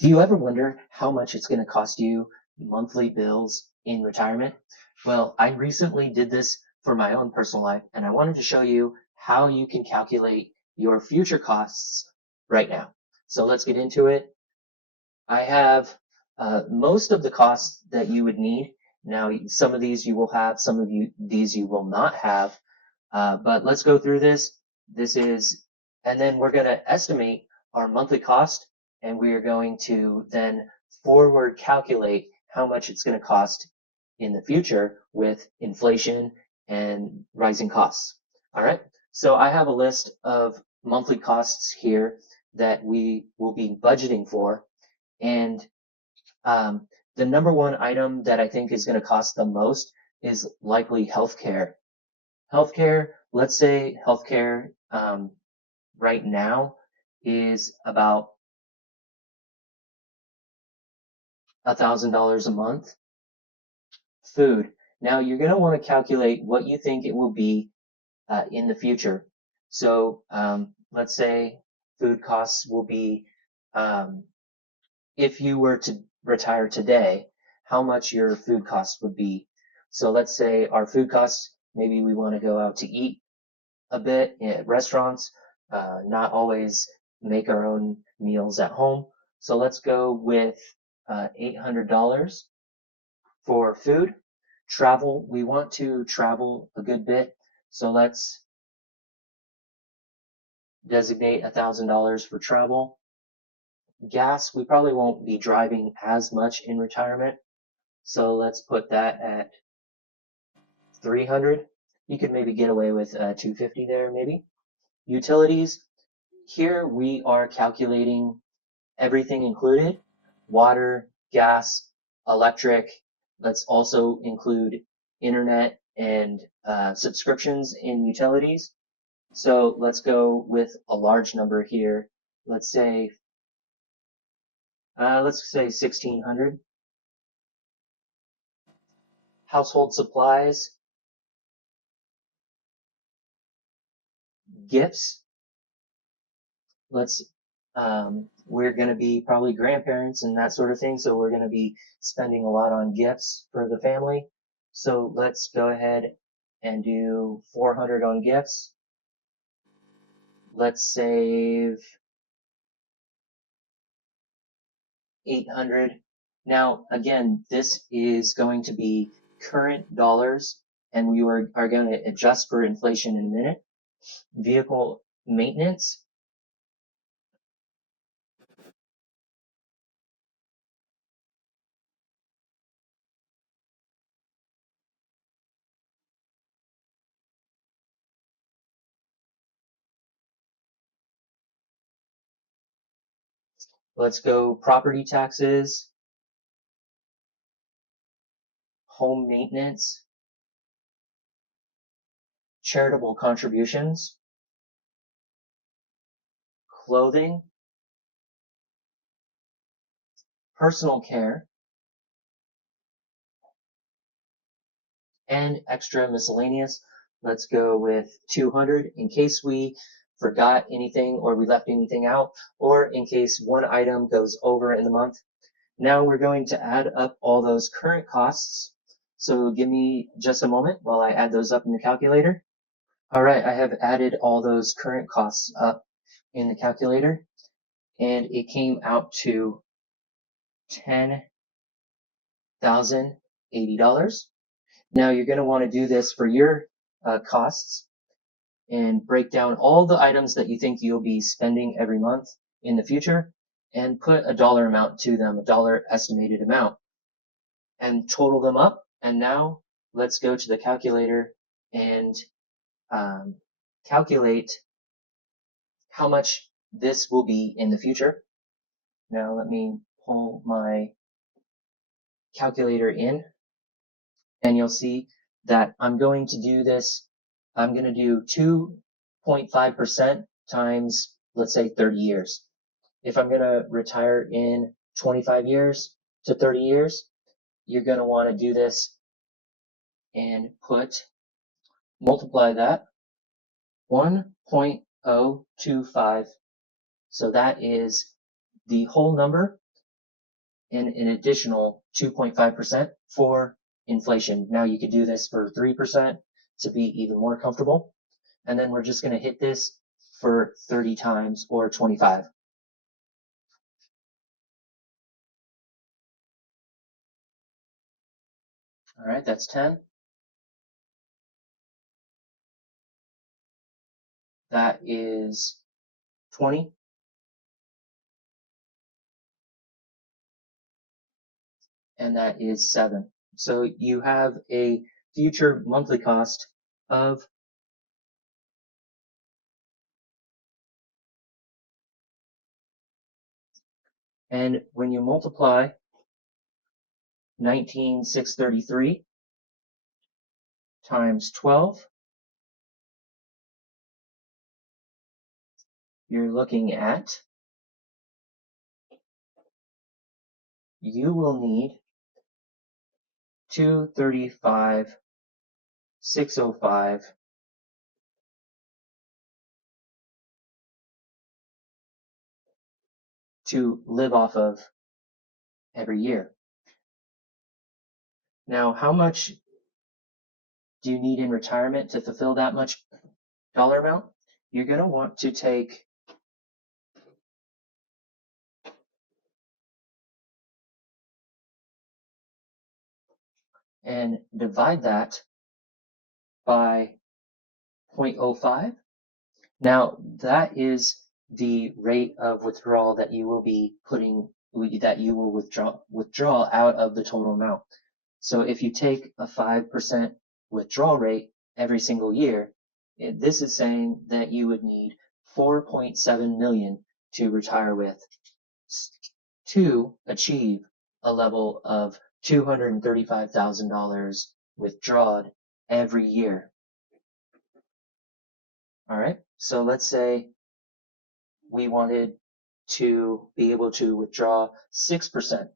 Do you ever wonder how much it's going to cost you monthly bills in retirement? Well, I recently did this for my own personal life, and I wanted to show you how you can calculate your future costs right now. So let's get into it. I have most of the costs that you would need. Now, some of these you will have, some of these you will not have. But let's go through this. And then we're going to estimate our monthly cost, and we are going to then forward calculate how much it's going to cost in the future with inflation and rising costs. All right. So I have a list of monthly costs here that we will be budgeting for. And the number one item that I think is going to cost the most is likely healthcare. Healthcare, let's say healthcare right now is about $1,000 a month. Food. Now you're going to want to calculate what you think it will be in the future. So let's say food costs will be, if you were to retire today, how much your food costs would be. So let's say our food costs, maybe we want to go out to eat a bit at restaurants, not always make our own meals at home. So let's go with $800 for food. Travel, we want to travel a good bit, so let's designate $1,000 for travel. Gas, we probably won't be driving as much in retirement, so let's put that at 300. You could maybe get away with 250 there, maybe. Utilities, here we are calculating everything included: water, gas, electric. Let's also include internet and subscriptions in utilities. So let's go with a large number here. Let's say 1,600. Household supplies, gifts. We're going to be probably grandparents and that sort of thing, so we're going to be spending a lot on gifts for the family. So let's go ahead and do 400 on gifts. Let's save 800. Now, again, this is going to be current dollars, and we are going to adjust for inflation in a minute. Vehicle maintenance. Let's go property taxes, home maintenance, charitable contributions, clothing, personal care, and extra miscellaneous. Let's go with 200 in case we forgot anything or we left anything out, or in case one item goes over in the month. Now we're going to add up all those current costs. So give me just a moment while I add those up in the calculator. All right, I have added all those current costs up in the calculator, and it came out to $10,080. Now you're going to want to do this for your costs and break down all the items that you think you'll be spending every month in the future and put a dollar amount to them, a dollar estimated amount, and total them up. And now let's go to the calculator and calculate how much this will be in the future. Now let me pull my calculator in, and you'll see that I'm going to do this. I'm going to do 2.5% times, let's say, 30 years. If I'm going to retire in 25 years to 30 years, you're going to want to do this and multiply that 1.025. So that is the whole number and an additional 2.5% for inflation. Now you could do this for 3% to be even more comfortable. And then we're just going to hit this for 30 times or 25. All right, that's 10. That is 20. And that is 7. So you have a future monthly cost of and when you multiply 19,633 times 12, you're looking at, you will need 235,605 to live off of every year. Now, how much do you need in retirement to fulfill that much dollar amount? You're going to want to take and divide that by 0.05. Now, that is the rate of withdrawal that you will be that you will withdraw out of the total amount. So if you take a 5% withdrawal rate every single year, this is saying that you would need 4.7 million to retire with to achieve a level of $235,000 withdrawn every year. All right, so let's say we wanted to be able to withdraw 6%.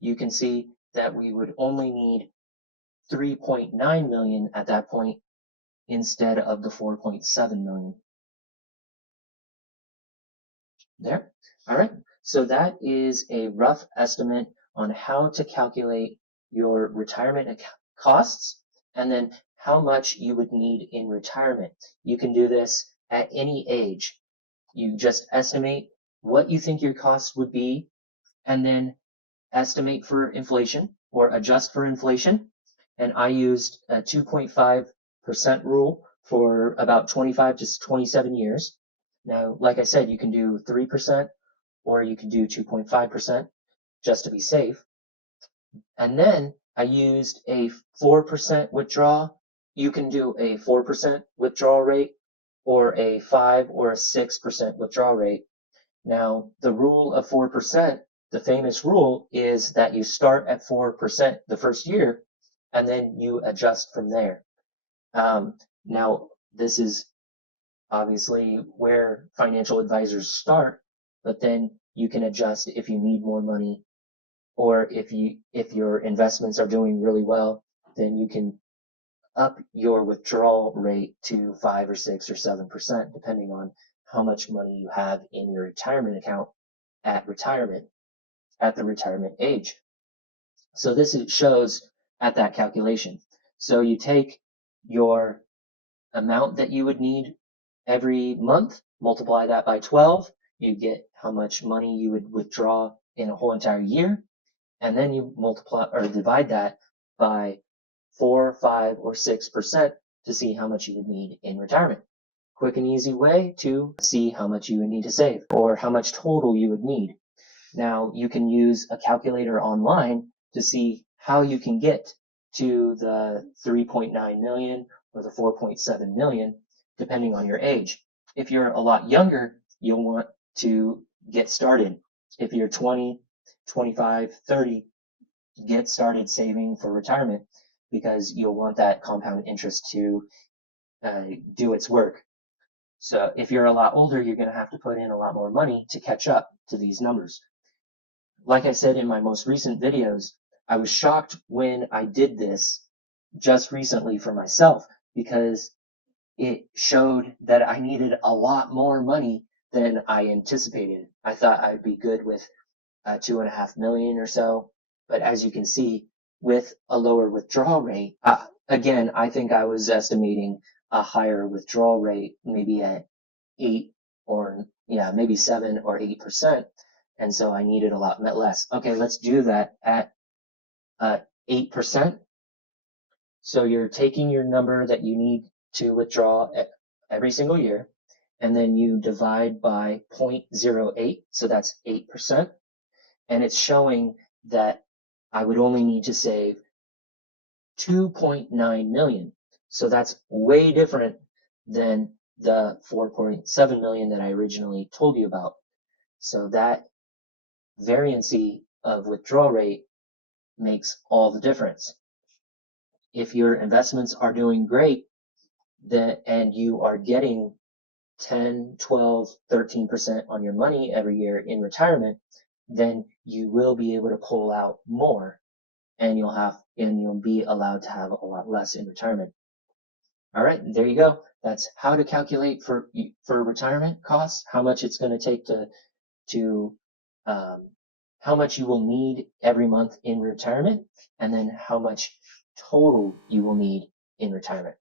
You can see that we would only need 3.9 million at that point instead of the 4.7 million. There. All right. So that is a rough estimate on how to calculate your retirement costs and then how much you would need in retirement. You can do this at any age. You just estimate what you think your costs would be and then estimate for inflation or adjust for inflation. And I used a 2.5% rule for about 25 to 27 years. Now, like I said, you can do 3% or you can do 2.5% just to be safe. And then I used a 4% withdrawal. You can do a 4% withdrawal rate or a 5 or a 6% withdrawal rate. Now, the rule of 4%, the famous rule, is that you start at 4% the first year and then you adjust from there. Now, this is obviously where financial advisors start, but then you can adjust if you need more money or if your investments are doing really well, then you can up your withdrawal rate to 5 or 6 or 7%, depending on how much money you have in your retirement account at the retirement age. So this shows at that calculation. So you take your amount that you would need every month, multiply that by 12, you get how much money you would withdraw in a whole entire year, and then you multiply or divide that by 4, 5, or 6% to see how much you would need in retirement. Quick and easy way to see how much you would need to save or how much total you would need. Now, you can use a calculator online to see how you can get to the 3.9 million or the 4.7 million, depending on your age. If you're a lot younger, you'll want to get started. If you're 20, 25, 30, get started saving for retirement because you'll want that compound interest to do its work. So if you're a lot older, you're going to have to put in a lot more money to catch up to these numbers. Like I said in my most recent videos, I was shocked when I did this just recently for myself because it showed that I needed a lot more money than I anticipated. I thought I'd be good with 2.5 million or so. But as you can see, with a lower withdrawal rate, again, I think I was estimating a higher withdrawal rate, maybe at 8 or maybe 7 or 8%. And so I needed a lot less. Okay, let's do that at 8%. So you're taking your number that you need to withdraw every single year, and then you divide by 0.08, so that's 8%. And it's showing that I would only need to save 2.9 million. So that's way different than the 4.7 million that I originally told you about. So that variancy of withdrawal rate makes all the difference. If your investments are doing great, and you are getting 10, 12, 13% on your money every year in retirement, then you will be able to pull out more, and you'll be allowed to have a lot less in retirement. All right, there you go. That's how to calculate for retirement costs, how much it's going to take to how much you will need every month in retirement, and then how much total you will need in retirement.